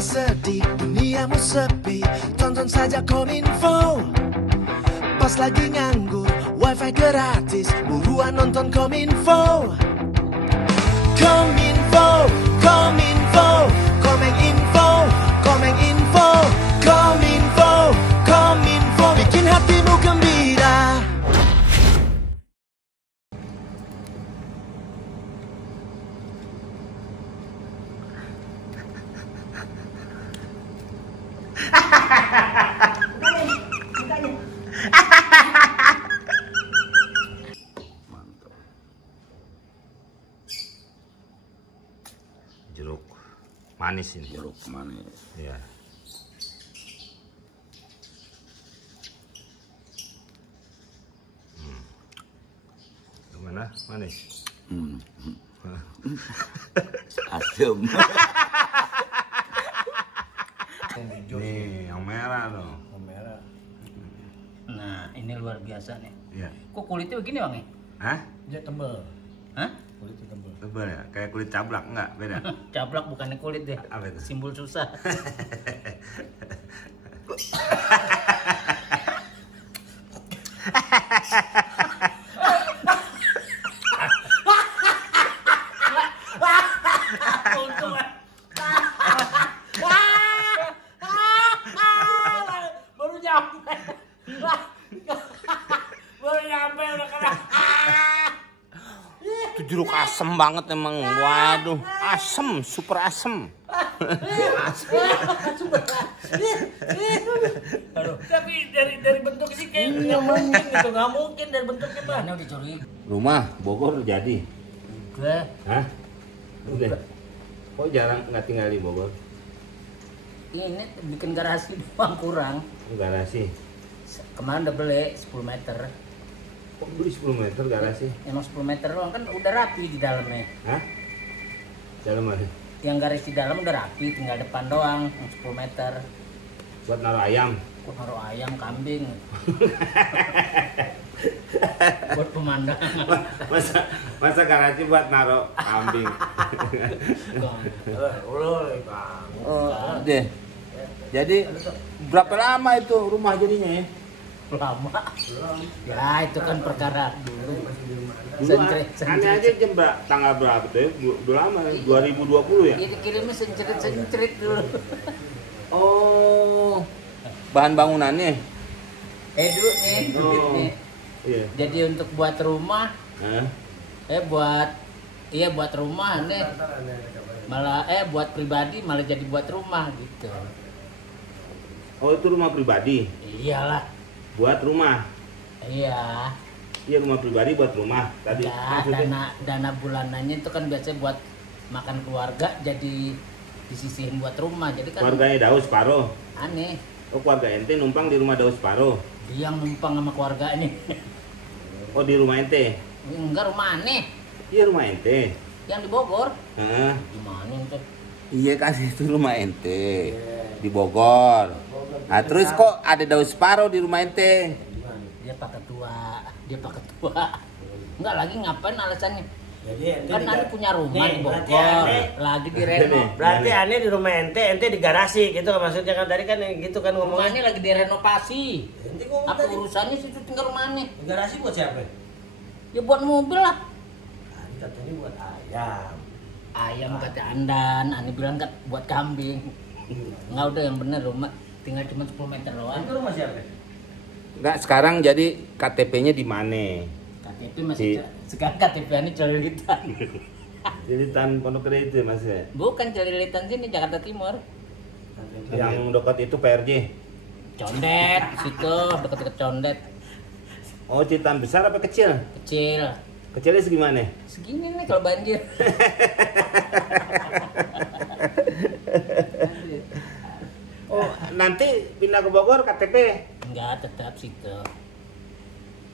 sedih, duniamu sepi, tonton saja Kominfo. Pas lagi nganggur, wifi gratis, buruan nonton Kominfo. Kominfo, Kominfo, Komeng Info, Komeng Info, Kominfo, Kominfo, bikin hatimu gembira. Jeruk manis ini. Jeruk manis. Iya. Gimana? Manis? Asem. Nih, yang merah dong. Nah, ini luar biasa nih. Iya. Kok kulitnya begini, Bang? Hah? Dia tebel. Hah? Kulitnya tebel. Tebal ya? Kayak kulit cablak enggak? Beda. Cablak bukannya kulit deh. Apa itu? Simbol susah. Baru nyampe. Baru nyampe udah kena. Itu jeruk asem banget emang. Waduh, asem, super asem. Aduh, tapi dari bentuk sih kayaknya nggak mungkin gitu, nggak mungkin dari bentuknya mah. Mana dicuri? Rumah Bogor jadi. Gue Hah? Udah. Kok jarang nggak tinggal di Bogor? ini bikin garasi doang kurang. Garasi. Kemarin udah beli 10 meter. Kok beli 10 meter garasi? Emang 10 meter doang kan udah rapi di dalamnya. Hah? Dalam mana? Yang garis di dalam udah rapi, tinggal depan doang yang 10 meter. Buat naruh ayam. Kok naruh ayam, kambing. Buat pemandangan. Masa garasi buat naruh kambing. Oh, deh. Jadi berapa lama itu rumah jadinya ya? Lama. Ya itu kan perkara dulu. Dulu aneh aja jam tanggal berapa tuh ya? Udah lama, 2020 ya? Ini kirimnya sencerit dulu. Oh, bahan bangunannya? Dulu nih, duit Oh. nih. Iya. Jadi untuk buat rumah, Hah? buat rumah nih. Malah buat pribadi malah jadi buat rumah gitu. Oh, itu rumah pribadi? Iyalah. Buat rumah? Iya. Iya, rumah pribadi buat rumah. Tadi Ya, maksudnya? dana bulanannya itu kan biasanya buat makan keluarga, jadi disisihin buat rumah. Jadi kan Keluarganya Daus Paro? aneh. Oh, keluarga ente numpang di rumah Daus Paro? Dia yang numpang sama keluarganya. Oh, di rumah ente? Enggak, rumah aneh. Iya, rumah ente. Yang di Bogor. Hah? Gimana itu? Iya, kasih itu rumah ente di Bogor. Nah, terus kok ada Daus Paro di rumah ente? Dia pakai tua. Enggak lagi ngapain alasannya? Jadi ente Kan Ani punya rumah Nih, di berarti Bogor, Ani- lagi direno. Berarti aneh di rumah ente di garasi gitu kan maksudnya kan tadi kan gitu kan ngomongnya. Rumahnya lagi direnovasi. Ente ngomong Apa tadi urusannya situ tinggal rumahnya? di garasi buat siapa? Ya buat mobil lah. Tadi katanya buat ayam. Ayam kata Andan, Ani bilang kan buat kambing. Enggak, udah yang bener rumah tinggal cuma 10 meter doang. Itu rumah siapa? Enggak, sekarang jadi KTP-nya di mana? KTP masih sekarang KTP Ani Celilitan. Jadi Tan Pondok Gede itu Mas ya? Bukan Celilitan sini Jakarta Timur. Yang dekat itu PRJ. Condet situ deket-deket Condet. Oh, Citan besar apa kecil? Kecil. Kecilnya segimana? Segini nih kalau banjir. Oh, nanti pindah ke Bogor KTP. Enggak, tetap situ.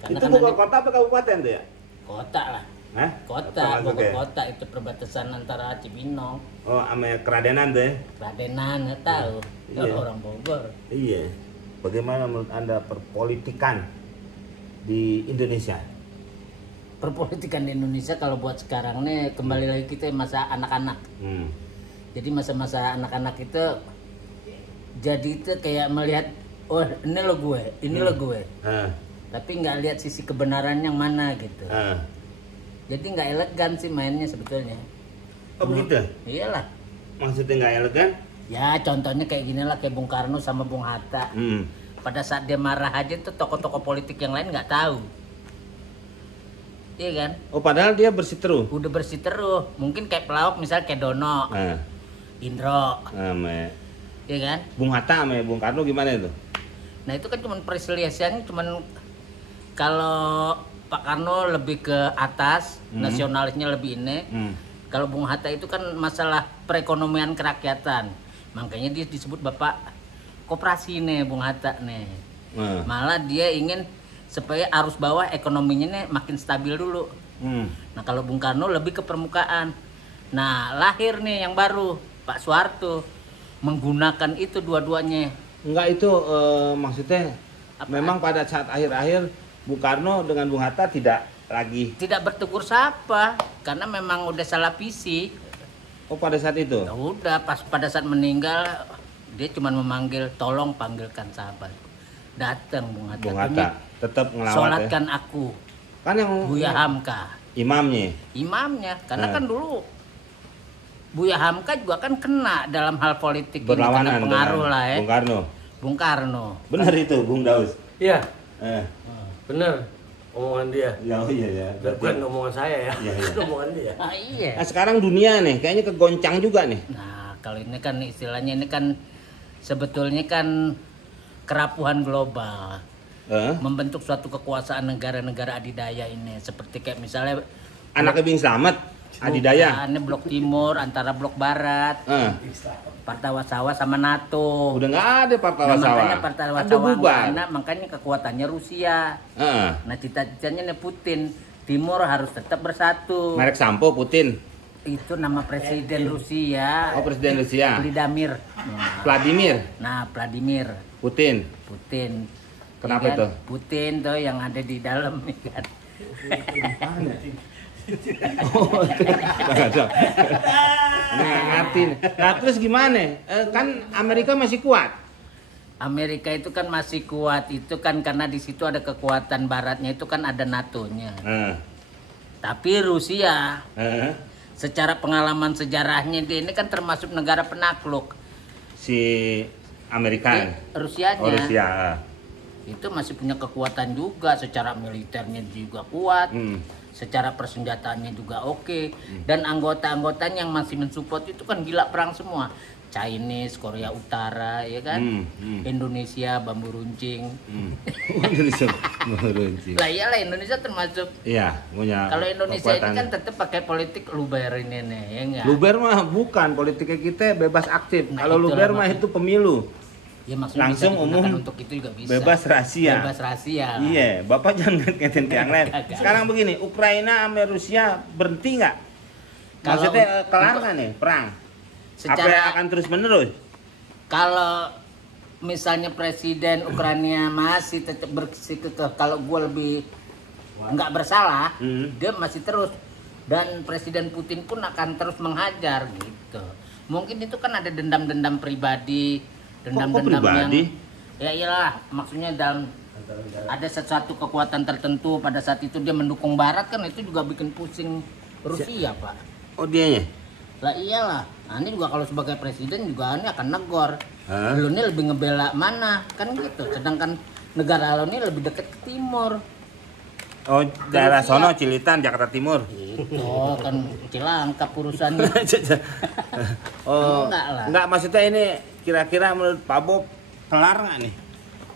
Karena Itu kan Bogor nanti- kota apa kabupaten tuh ya? kota lah. Hah? Kota, Apa Bogor maksudnya? kota itu perbatasan antara Cibinong, Oh, sama Keradenan tuh ya? Radenan, nggak tahu. Iya. Orang Bogor. Iya. Bagaimana menurut Anda perpolitikan di Indonesia? Perpolitikan di Indonesia kalau buat sekarang nih kembali lagi kita masa anak-anak. Hmm. Jadi masa-masa anak-anak itu Jadi itu kayak melihat, oh ini lo gue, ini lo gue. Ah, Tapi nggak lihat sisi kebenaran yang mana gitu. ah. Jadi nggak elegan sih mainnya sebetulnya. Oh begitu? Iyalah. Maksudnya nggak elegan? Ya contohnya kayak gini lah, kayak Bung Karno sama Bung Hatta. Pada saat dia marah aja tuh tokoh-tokoh politik yang lain nggak tahu. Iya kan? Oh padahal dia bersiteru. Udah bersih terus. Mungkin kayak pelawak misalnya kayak Dono, Ah, Indro, sama iya kan? Bung Hatta sama Bung Karno gimana itu? Nah itu kan cuma perselisihannya cuman kalau Pak Karno lebih ke atas, nasionalisnya lebih ini. Kalau Bung Hatta itu kan masalah perekonomian kerakyatan. Makanya dia disebut Bapak Koperasi nih Bung Hatta nih. Ah. Malah dia ingin supaya arus bawah ekonominya nih makin stabil dulu. Nah kalau Bung Karno lebih ke permukaan. Nah lahir nih yang baru Pak Soeharto menggunakan itu dua-duanya. Enggak itu maksudnya memang pada saat akhir-akhir Bung Karno dengan Bung Hatta tidak lagi. Tidak bertegur sapa karena memang udah salah visi. Oh pada saat itu? Ya udah pas pada saat meninggal dia cuma memanggil tolong panggilkan sahabat. Datang Bung Hatta. Bung Hatta tetap ngelawat ya. Sholatkan aku. Kan yang Buya Hamka. imamnya. Imamnya karena Nah. kan dulu Buya Hamka juga kan kena dalam hal politik ini, Berlawanan karena pengaruh dengan lah ya. Bung Karno. Bung Karno. Benar itu Bung Daus. Iya, Eh, bener omongan dia. ya oh iya ya. Bukan omongan saya ya. Iya, iya. Omongan dia. Ah, iya. Nah, sekarang dunia nih kayaknya kegoncang juga nih. Nah, kalau ini kan istilahnya ini kan sebetulnya kan kerapuhan global. Membentuk suatu kekuasaan negara-negara adidaya ini seperti kayak misalnya Anaknya Bing Slamet, Adidaya. Ini blok timur antara blok barat, Partawasawa sama NATO. Udah nggak ada Nah, Partawasawa. makanya Ada Partawasawa bubar. nggak ada, makanya kekuatannya Rusia. Heeh. Nah, cita-citanya nih Putin, Timur harus tetap bersatu. Merek sampo Putin. Itu nama presiden Rusia. Oh presiden Rusia. Vladimir. Vladimir Nah, Vladimir Putin. Putin. Kenapa Ya kan? itu? Putin tuh yang ada di dalam nih kan. Nggak ngerti. Nah terus gimana? Kan Amerika masih kuat. Amerika itu kan masih kuat itu kan karena di situ ada kekuatan baratnya itu kan ada NATO-nya. Tapi Rusia secara pengalaman sejarahnya dia ini kan termasuk negara penakluk. Si Amerika. Rusianya. Oh Rusia. Itu masih punya kekuatan juga, secara militernya juga kuat. Secara persenjataannya juga oke. Dan anggota-anggotanya yang masih mensupport itu kan gila perang semua. Chinese, Korea Utara, ya kan? Indonesia, bambu runcing. Indonesia meruncing. Lah iyalah Indonesia termasuk. Iya, punya. Kalau Indonesia ini kekuatan. kan tetap pakai politik luber ini nih, ya enggak? Luber mah bukan, politiknya kita bebas aktif. Nah, Kalau itulah luber mah maksud- itu pemilu. Ya maksudnya langsung bisa digunakan umum, untuk itu juga bisa. bebas rahasia. Bebas rahasia. Iya, Bapak jangan ngatain ke yang lain. Kagak. Sekarang begini, Ukraina sama Rusia berhenti nggak? Kalau Maksudnya kelar untuk- nggak nih perang? Secara- Apa akan terus menerus? Kalau misalnya presiden Ukraina masih tetap bersikukuh kalau gue lebih nggak bersalah, dia masih terus, dan presiden Putin pun akan terus menghajar gitu. Mungkin itu kan ada dendam-dendam pribadi, dendam-dendam yang pribadi? ya iyalah, maksudnya dalam ada sesuatu kekuatan tertentu pada saat itu dia mendukung Barat kan itu juga bikin pusing Rusia Pak. Oh dianya? Lah iyalah, nah, ini juga kalau sebagai presiden juga ini akan negor. Lu ini lebih ngebela mana kan gitu. Sedangkan negara lo ini lebih dekat ke timur. Oh daerah Rusia. sono Cilitan, Jakarta Timur. Itu kan Cilangkap urusannya. Oh Enggak lah. Enggak, maksudnya ini kira-kira menurut Pak Bob kelar nggak nih?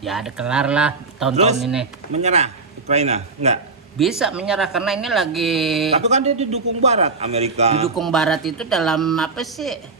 Ya ada kelar lah Terus tahun-tahun ini. menyerah Ukraina? Enggak. Bisa menyerah karena ini lagi Tapi kan dia didukung Barat, Amerika. didukung Barat itu dalam apa sih?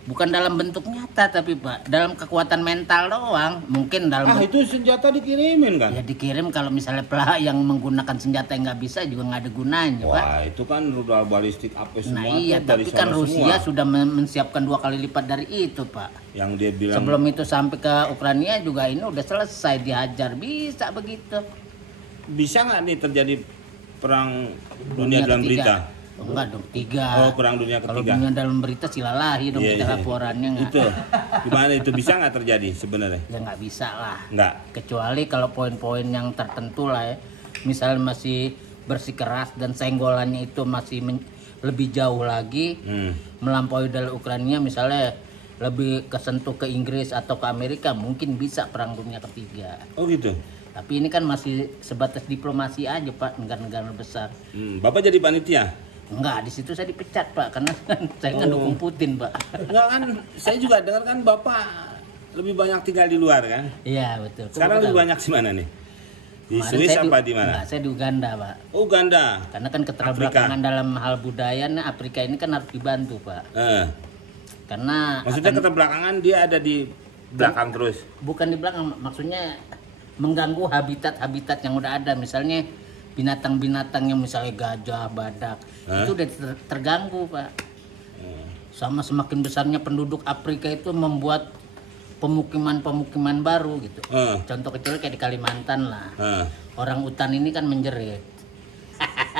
Bukan dalam bentuk nyata tapi Pak, dalam kekuatan mental doang. Mungkin dalam itu senjata dikirimin kan? ya dikirim kalau misalnya pelak yang menggunakan senjata yang nggak bisa juga nggak ada gunanya Pak. Wah, itu kan rudal balistik apa semua. Nah iya, tuh dari tapi kan sana Rusia semua. sudah mensiapkan 2 kali lipat dari itu Pak. Yang dia bilang Sebelum itu sampai ke Ukraina juga ini udah selesai dihajar, bisa begitu. bisa nggak nih terjadi perang dunia dalam berita? Enggak dong, 3. Oh, Perang Dunia Kalau Ketiga. dunia dalam berita silalahi dong Iya, kita iya. laporannya nggak. Itu gimana itu bisa nggak terjadi sebenarnya? Ya nggak bisa lah. Nggak. Kecuali kalau poin-poin yang tertentu lah ya. Misalnya masih bersikeras dan senggolannya itu masih lebih jauh lagi. Melampaui dari Ukraina misalnya lebih kesentuh ke Inggris atau ke Amerika mungkin bisa Perang Dunia Ketiga. Oh gitu. Tapi ini kan masih sebatas diplomasi aja Pak, negara-negara besar. Bapak jadi panitia? Enggak, di situ saya dipecat Pak karena saya nggak dukung Putin Pak. Enggak kan, saya juga dengar kan Bapak lebih banyak tinggal di luar kan? Iya betul. Sekarang lebih banyak di mana nih? Di Kemarin Swiss saya apa di mana? Enggak, saya di Uganda Pak. Oh, Uganda. Karena kan keterbelakangan dalam hal budaya, nah Afrika ini kan harus dibantu Pak. Karena Maksudnya keterbelakangan dia ada di belakang terus. bukan di belakang, maksudnya mengganggu habitat-habitat yang udah ada. Misalnya binatang-binatang yang misalnya gajah, badak, itu udah terganggu Pak. Sama semakin besarnya penduduk Afrika itu membuat pemukiman-pemukiman baru gitu. Contoh kecil kayak di Kalimantan lah. Orang hutan ini kan menjerit.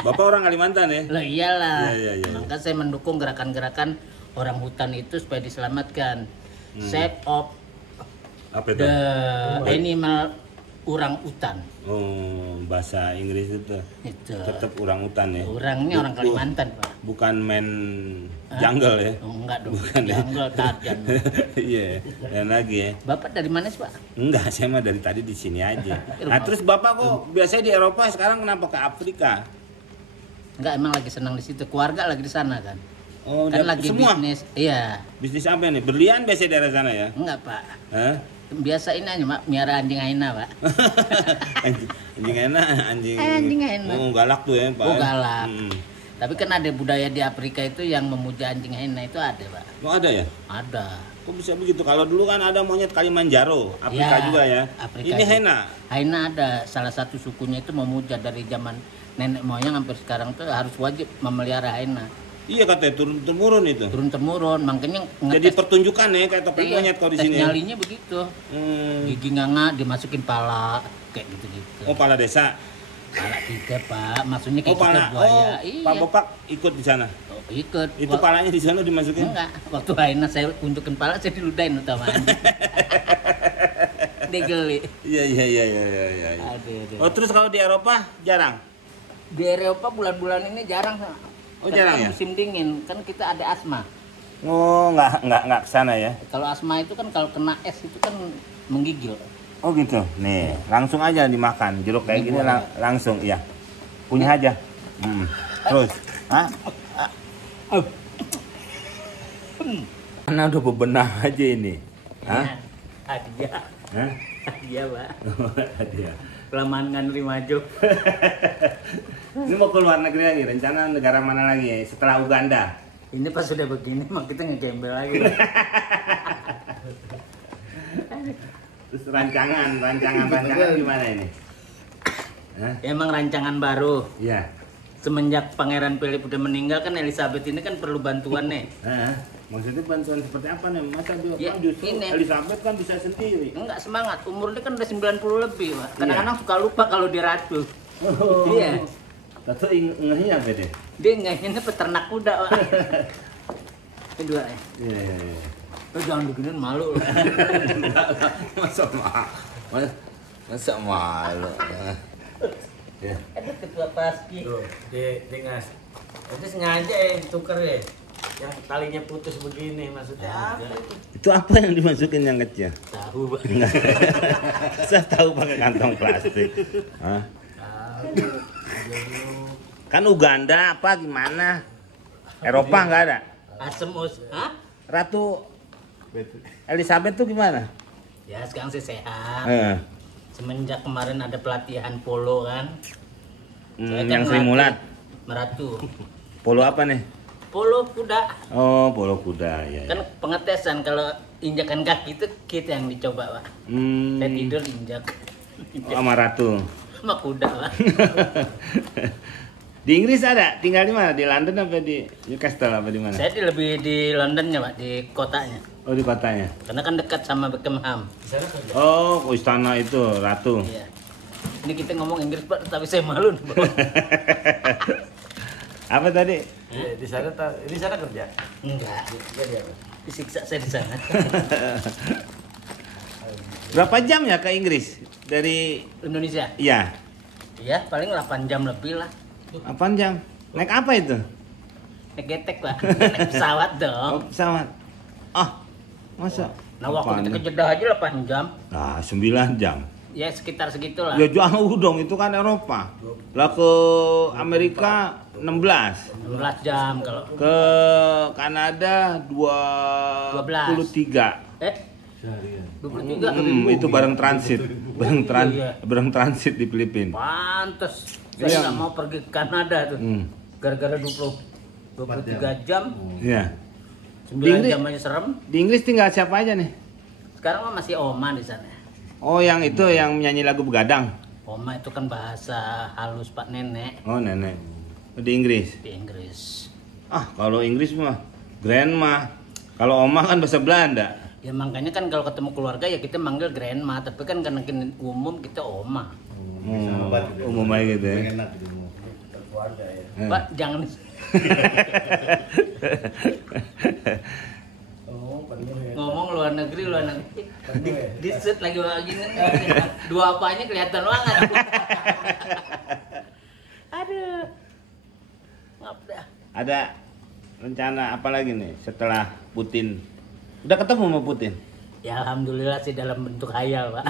Bapak orang Kalimantan ya? Lah iyalah. Iya. Maka saya mendukung gerakan-gerakan orang hutan itu supaya diselamatkan. Save of Apa itu? the animal orang hutan. Oh, bahasa Inggris itu. Itu. Tetap orang hutan ya. Orangnya orang Kalimantan, Pak. Bukan man jungle ya. Oh, enggak dong. Bukan ya? Jungle tajan. Iya, yang lagi ya. Bapak dari mana sih, Pak? Enggak, saya mah dari tadi di sini aja. Nah, terus Bapak kok biasanya di Eropa, sekarang kenapa ke Afrika? Enggak, emang lagi senang di situ. Keluarga lagi di sana kan. Oh, Kan lagi semua? bisnis. Iya. Bisnis apa nih? Berlian biasa di daerah sana ya? Enggak, Pak. Hah? Biasa ini aja, Mak, miara anjing Aina, Pak. anjing enak, anjing. Anjing enak. Oh, galak tuh ya, Pak. Oh, galak. Mm. Tapi kan ada budaya di Afrika itu yang memuja anjing Aina itu ada, Pak. Oh, ada ya? Ada. Kok bisa begitu? Kalau dulu kan ada monyet Kalimanjaro, Afrika Ya, juga ya. Afrika Ini juga. Hena. Haina ada salah satu sukunya itu memuja dari zaman nenek moyang sampai sekarang tuh harus wajib memelihara Haina. Iya katanya turun temurun itu. Turun temurun, makanya Jadi pertunjukan ya kayak topeng iya, monyet kalau di tes sini. ya? nyalinya begitu. Hmm. Gigi nganga dimasukin pala kayak gitu-gitu. Oh, pala desa. Pala kita, Pak. Maksudnya kayak Oh, kita pala. buaya. Oh, Iya. Pak Bopak ikut di sana. Oh, ikut. Itu palanya di sana dimasukin. Enggak, waktu Haina saya unjukin pala saya diludahin sama anjing. Dia geli. Iya. Aduh. Oh, terus kalau di Eropa jarang. Di Eropa bulan-bulan ini jarang. Oh, Karena jarang kan ya? musim dingin, kan kita ada asma. Oh, nggak ke sana ya. Kalau asma itu kan kalau kena es itu kan menggigil. Oh gitu. Nih, langsung aja dimakan. Jeruk kayak Ini gini buah. langsung, iya. Punya aja. Terus, hah? Mana udah bebenah aja ini. Hah? Hadiah. Hah? Hadiah, Pak. Hadiah. Kelamaan ngantri maju. Ini mau ke luar negeri lagi, rencana negara mana lagi ya? Setelah Uganda. Ini pas sudah begini mah kita ngegembel lagi. Terus rancangan gimana ini? Hah? Emang rancangan baru. Iya. Semenjak Pangeran Philip udah meninggal kan Elizabeth ini kan perlu bantuan nih. Hah? Maksudnya bantuan seperti apa nih? Masa dia Ya, kan justru ini. Elizabeth kan bisa sendiri. Enggak semangat, umurnya kan udah 90 lebih, Pak. Kadang-kadang suka lupa kalau diracun. Oh. Iya. Tato ngehnya apa deh? Dia ngehnya peternak kuda, Pak. Ini dua ya. Iya. Lo jangan beginian malu. Masa malu. Ya. Ada ketua paski. Tuh, di ngas. Itu sengaja ya tuker ya. Yang talinya putus begini maksudnya apa? Itu apa yang dimasukin yang kecil? Tahu, Pak. Saya tahu pakai kantong plastik. Hah? Kan Uganda apa gimana? Eropa nggak ada. Asem us. Hah? Ratu Elizabeth tuh gimana? Ya sekarang sih sehat. Semenjak kemarin ada pelatihan polo kan. Saya kan Yang Sri Mulat. Meratu. Polo apa nih? Polo kuda. Oh, polo kuda ya. Kan pengetesan kalau injakan kaki itu kita yang dicoba, Pak. Saya tidur injak. Sama Ratu. Sama kuda, Pak. Di Inggris ada? Tinggal di mana? Di London apa di Newcastle apa di mana? Saya lebih di Londonnya, Pak, di kotanya. Oh, di kotanya. Karena kan dekat sama Beckham. Oh, istana itu Ratu. Iya. Ini kita ngomong Inggris, Pak, tapi saya malu nih, Pak. Apa tadi? Di sana kerja. Enggak. Jadi apa? Disiksa saya di sana. Berapa jam ya ke Inggris dari? Indonesia. Iya, Ya, paling 8 jam lebih lah. 8 jam. Naik apa itu? Naik getek lah. Naik pesawat Oh, dong. pesawat. Ah, masa? Nah, waktu kita 8 ke Jeddah aja 8 jam. Nah, 9 jam. Ya, sekitar segitulah. Ya jauh dong, itu kan Eropa. Lah ke Amerika 16. 16 jam kalau. Ke Kanada 23. 23. Itu bareng transit. Iya. Bareng transit di Filipina. Pantes. Iya. Saya nggak mau pergi ke Kanada tuh. Hmm. Gara-gara 23 jam. Iya. 9 Inggris- jam aja serem. Di Inggris tinggal siapa aja nih? Sekarang mah masih Oma di sana. Oh, yang itu yang menyanyi lagu Begadang. Oma itu kan bahasa halus Pak Nenek Oh, nenek. Di Inggris. di Inggris. Ah, kalau Inggris mah grandma. Kalau oma kan bahasa Belanda. Ya makanya kan kalau ketemu keluarga ya kita manggil grandma, tapi kan karena umum kita Oma. Umum aja gitu ya. Keluarga ya. Pak jangan Oh, penuh ya. ngomong luar negeri di set lagi begini dua apanya kelihatan banget. Aduh. Ngap dah. Ada rencana apa lagi nih setelah Putin? Udah ketemu sama Putin? Ya alhamdulillah sih dalam bentuk hayal, Pak.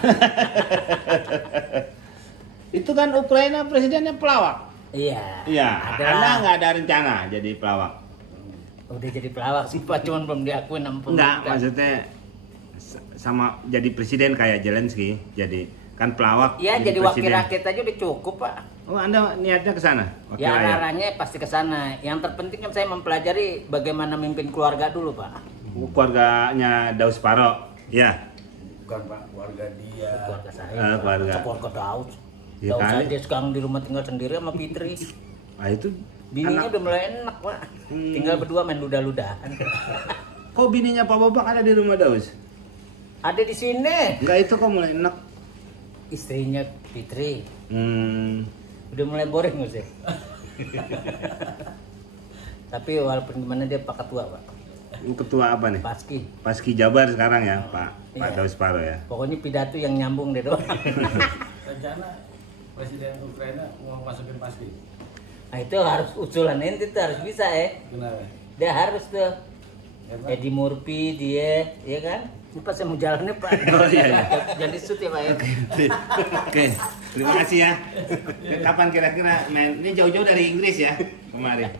Itu kan Ukraina presidennya pelawak. Iya. Iya, Adalah. Anda nggak ada rencana jadi pelawak? Udah jadi pelawak sih Pak, cuman belum diakuin sama Enggak, pemerintah. maksudnya sama jadi presiden kayak Zelensky, jadi kan pelawak. Iya, jadi wakil presiden. rakyat aja udah cukup, Pak. Oh, Anda niatnya ke sana? Wakil Ya rakyat? arahnya pasti ke sana. Yang terpenting kan saya mempelajari bagaimana mimpin keluarga dulu, Pak. Keluarganya Daus Paro. Ya. Bukan Pak, keluarga dia. Keluarga saya. Keluarga. Keluarga Daus. Ya Daus kan? aja sekarang di rumah tinggal sendiri sama Fitri. Nah, itu Bininya anak- udah mulai enak, Pak. Tinggal berdua main ludah-ludahan. Kok bininya Pak Bobak ada di rumah Daus? Ada di sini. Enggak, itu kok mulai enak. Istrinya Fitri. Udah mulai boring sih. Tapi walaupun gimana dia Pak Ketua, Pak. Ketua apa nih? Paski. Paski Jabar sekarang ya, Pak Iya. Daus Paro ya. Pokoknya pidato yang nyambung deh doang. Rencana Presiden Ukraina mau masukin pasti. Nah itu harus usulan ente tuh harus bisa ya. Kenapa? Dia harus tuh. Ya, Pak? Edi Murphy dia, ya kan? Ini pas saya mau jalannya Pak. Oh, iya, iya. Jadi shoot ya Pak ya. Oke, terima kasih ya. Kapan kira-kira main? Ini jauh-jauh dari Inggris ya kemarin.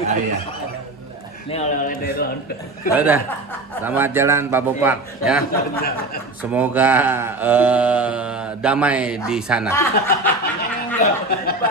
Ah, iya. Ini oleh-oleh dari London. Udah, selamat jalan Pak Bopak ya. Semoga damai di sana.